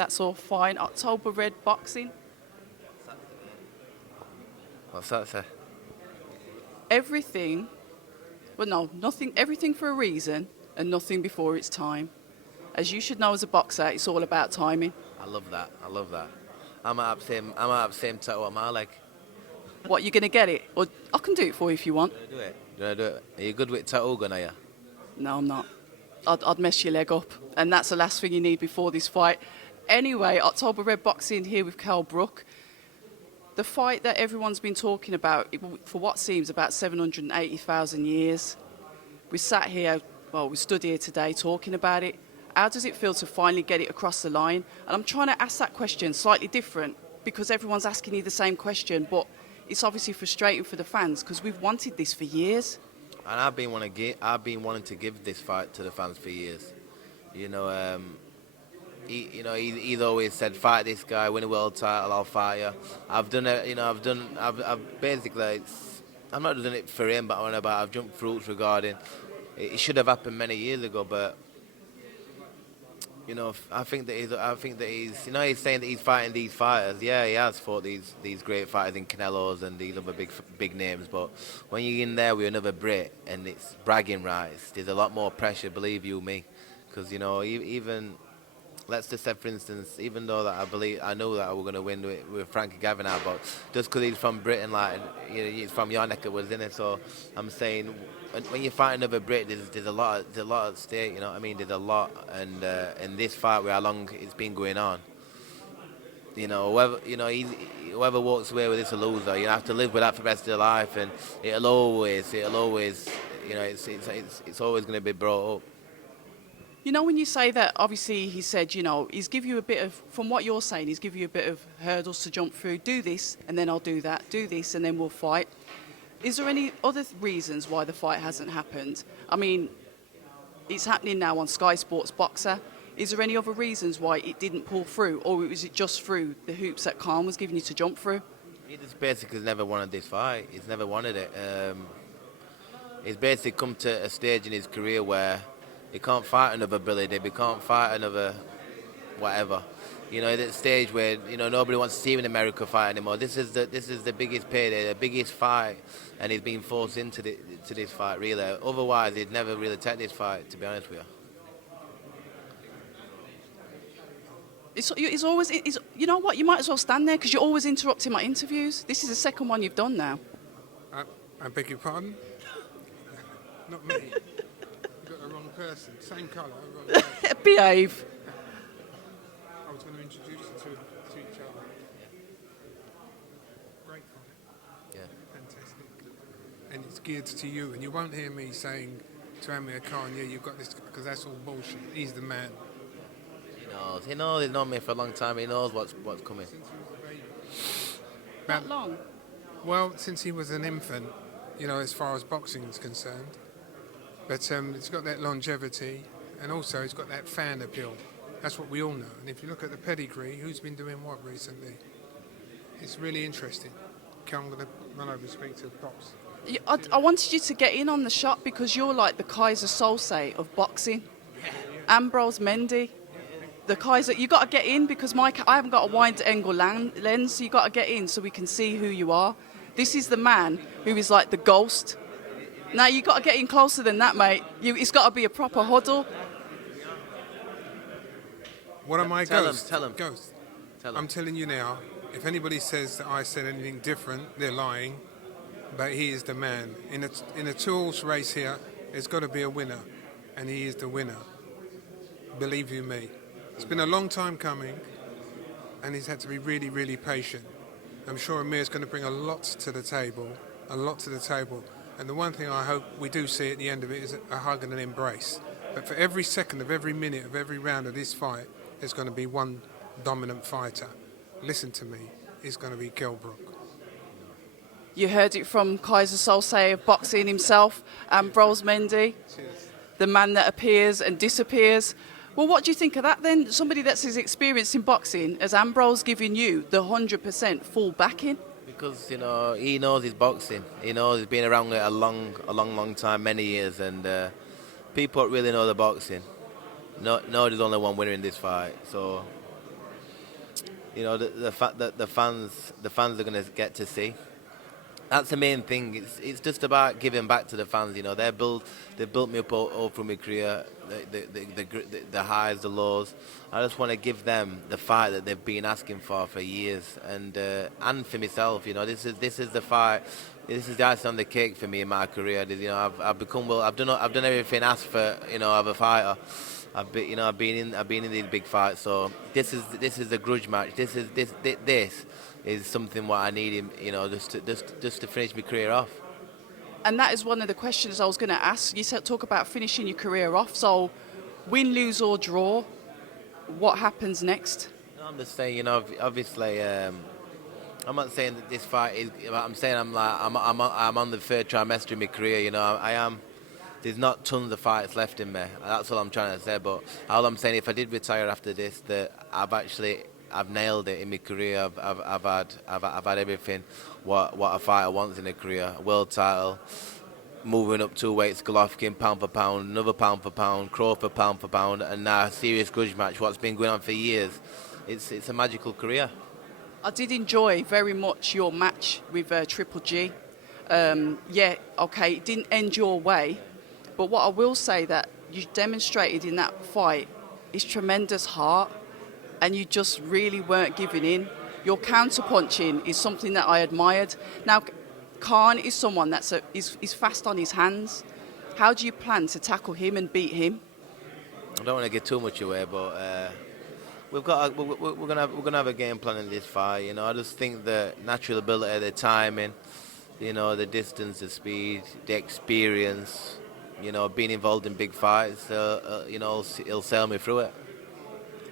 That's all fine. October Red Boxing. What's that say? Everything, well, no, nothing, everything for a reason and nothing before its time. As you should know as a boxer, it's all about timing. I love that. I love that. I might have same tattoo on my leg. What, you're going to get it? Or I can do it for you if you want. Do it. Do I do it? Are you good with tattoo gun, are you? No, I'm not. I'd mess your leg up. And that's the last thing you need before this fight. Anyway, October Red Boxing here with Kell Brook. The fight that everyone's been talking about for what seems about 780,000 years. We sat here, well, we stood here today talking about it. How does it feel to finally get it across the line? And I'm trying to ask that question slightly different because everyone's asking you the same question, but it's obviously frustrating for the fans because we've wanted this for years. And I've been wanting to give this fight to the fans for years. You know, he's always said, fight this guy, win a world title, I'll fight you. I've done it. You know, I've basically, I'm not doing it for him, but I've jumped through hoops regarding. It should have happened many years ago, but you know, I think that he's, you know, he's saying that he's fighting these fighters. Yeah, he has fought these great fighters in Canelo's and these other big names. But when you're in there with another Brit and it's bragging rights, there's a lot more pressure. Believe you me, because you know, even let's just say, for instance, even though that I know that we're going to win with Frankie Gavin but just because he's from Britain, like, you know, he's from your neck of woods, innit? So I'm saying, when you fight another Brit, there's a lot at stake. You know what I mean? There's a lot, and in this fight, with how long it's been going on, you know, whoever walks away with this a loser. You have to live with that for the rest of your life, and it'll always, you know, it's always going to be brought up. You know, when you say that, obviously he said, you know, he's give you a bit of, from what you're saying, he's give you a bit of hurdles to jump through. Do this, and then I'll do that. Do this, and then we'll fight. Is there any other reasons why the fight hasn't happened? I mean, it's happening now on Sky Sports Boxer. Is there any other reasons why it didn't pull through, or was it just through the hoops that Khan was giving you to jump through? He just basically never wanted this fight. He's never wanted it. He's basically come to a stage in his career where he can't fight another Billy Dib, he can't fight another whatever. You know, at that stage where, you know, nobody wants to see him in America fight anymore. This is the biggest payday, the biggest fight, and he's been forced into this fight, really. Otherwise, he'd never really take this fight, to be honest with you. It's always, you know what, you might as well stand there because you're always interrupting my interviews. This is the second one you've done now. I beg your pardon? Not me. You got the wrong person. Same colour, wrong person. Behave. I was going to introduce you to each other. Great fight. Yeah. Fantastic. And it's geared to you, and you won't hear me saying to Amir Khan, yeah, you've got this, because that's all bullshit. He's the man. He knows. He's known me for a long time. He knows what's coming. Since he was a baby. That long? Well, since he was an infant, you know, as far as boxing is concerned. But it's got that longevity, and also it's got that fan appeal. That's what we all know. And if you look at the pedigree, who's been doing what recently? It's really interesting. Okay, I'm going to run over and speak to Pops. I wanted you to get in on the shot because you're like the Kaiser Sose of boxing. Ambrose Mendy. The Kaiser, you got to get in because I haven't got a wide angle lens, so you got to get in so we can see who you are. This is the man who is like the ghost. Now you got to get in closer than that, mate. It's got to be a proper huddle. What am I, Ghost? Tell him. Ghost. I'm telling you now, if anybody says that I said anything different, they're lying. But he is the man. In a two-horse race here, there's got to be a winner, and he is the winner. Believe you me. It's been a long time coming, and he's had to be really, really patient. I'm sure Amir's going to bring a lot to the table, And the one thing I hope we do see at the end of it is a hug and an embrace. But for every second of every minute of every round of this fight, there's going to be one dominant fighter. Listen to me, it's going to be Kell Brook. You heard it from Kaiser Sose of boxing himself, Ambrose Mendy, the man that appears and disappears. Well, what do you think of that then? Somebody that's as experienced in boxing as Ambrose giving you the 100% full backing? Because, you know, he knows his boxing. He knows he's been around it a long time, many years, and people really know the boxing. No, there's only one winner in this fight. So the fact that the fans are going to get to see. That's the main thing. It's just about giving back to the fans. They built me up all through my career, the highs, the lows. I just want to give them the fight that they've been asking for years, and for myself. This is the fight. This is the icing on the cake for me in my career. I've become well. I've done everything asked for. Of a fighter. I've been in these big fights. So this is a grudge match. This is something what I need him, just to finish my career off. And that is one of the questions I was going to ask. You said talk about finishing your career off. So, win, lose or draw, what happens next? No, I'm just saying, obviously, I'm not saying that this fight is. I'm saying I'm on the third trimester in my career. I am. There's not tons of fights left in me. That's all I'm trying to say. But all I'm saying, if I did retire after this, that I've nailed it in my career. I've had everything what a fighter wants in a career. A world title, moving up 2 weights, Golovkin pound for pound, another pound for pound, Crawford pound for pound, and now a serious grudge match. What's been going on for years. It's a magical career. I did enjoy very much your match with Triple G. It didn't end your way, but what I will say that you demonstrated in that fight is tremendous heart. And you just really weren't giving in. Your counter-punching is something that I admired. Now, Khan is someone that's is fast on his hands. How do you plan to tackle him and beat him? I don't want to give too much away, but we're gonna have a game plan in this fight. I just think the natural ability, the timing, the distance, the speed, the experience, being involved in big fights, he'll sail me through it.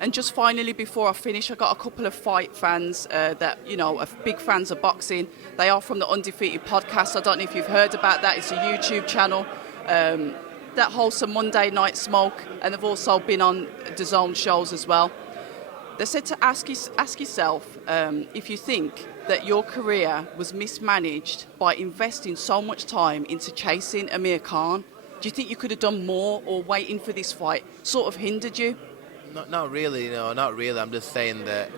And just finally, before I finish, I got a couple of fight fans that, are big fans of boxing. They are from the Undefeated podcast. I don't know if you've heard about that. It's a YouTube channel that hosts a Monday Night Smoke, and they've also been on the Zone shows as well. They said to ask yourself if you think that your career was mismanaged by investing so much time into chasing Amir Khan. Do you think you could have done more, or waiting for this fight sort of hindered you? Not really, not really. I'm just saying that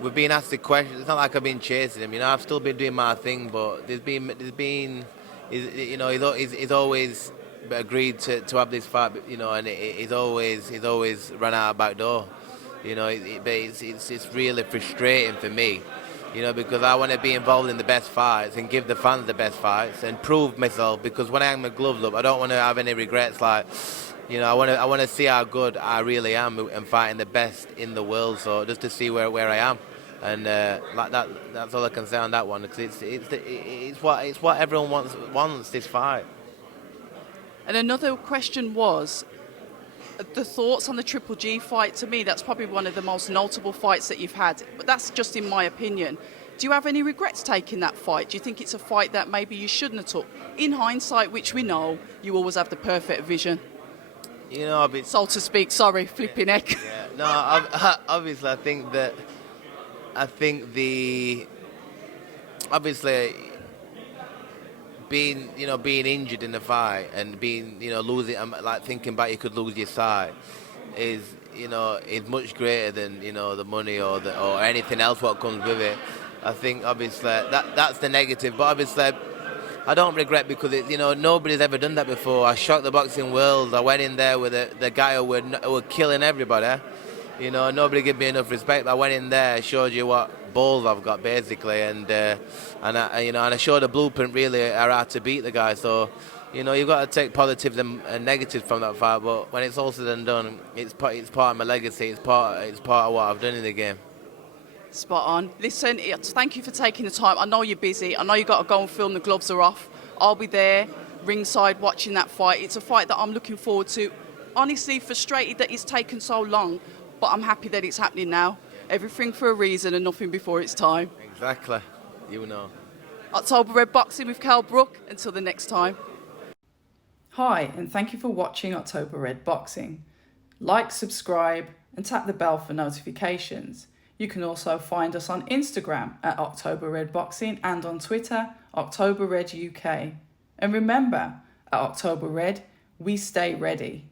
we're being asked the question. It's not like I've been chasing him. I've still been doing my thing, but he's always agreed to have this fight, and he's always run out of back door. But it's really frustrating for me, because I want to be involved in the best fights and give the fans the best fights and prove myself. Because when I hang my gloves up, I don't want to have any regrets. Like, I want to see how good I really am and fighting the best in the world. So just to see where I am, and like that's all I can say on that one. Because it's what everyone wants this fight. And another question was the thoughts on the Triple G fight. To me, that's probably one of the most notable fights that you've had. But that's just in my opinion. Do you have any regrets taking that fight? Do you think it's a fight that maybe you shouldn't have took? In hindsight, which we know, you always have the perfect vision. So to speak, sorry, flipping heck. Yeah. No, obviously, obviously being injured in the fight and being losing, like thinking about you could lose your sight is much greater than the money or anything else what comes with it. I think obviously that's the negative, but obviously I don't regret, because nobody's ever done that before. I shocked the boxing world. I went in there with the guy who were killing everybody. Nobody gave me enough respect. I went in there, showed you what balls I've got basically, and I showed a blueprint really how to beat the guy. So you've got to take positives and negatives from that fight. But when it's all said and done, it's part of my legacy. It's part of what I've done in the game. Spot on. Listen, thank you for taking the time. I know you're busy. I know you've got to go and film. The gloves are off. I'll be there, ringside, watching that fight. It's a fight that I'm looking forward to. Honestly, frustrated that it's taken so long, but I'm happy that it's happening now. Everything for a reason and nothing before its time. Exactly. October Red Boxing with Kell Brook. Until the next time. Hi, and thank you for watching October Red Boxing. Like, subscribe, and tap the bell for notifications. You can also find us on Instagram at October Red Boxing and on Twitter, October Red UK. And remember, at October Red, we stay ready.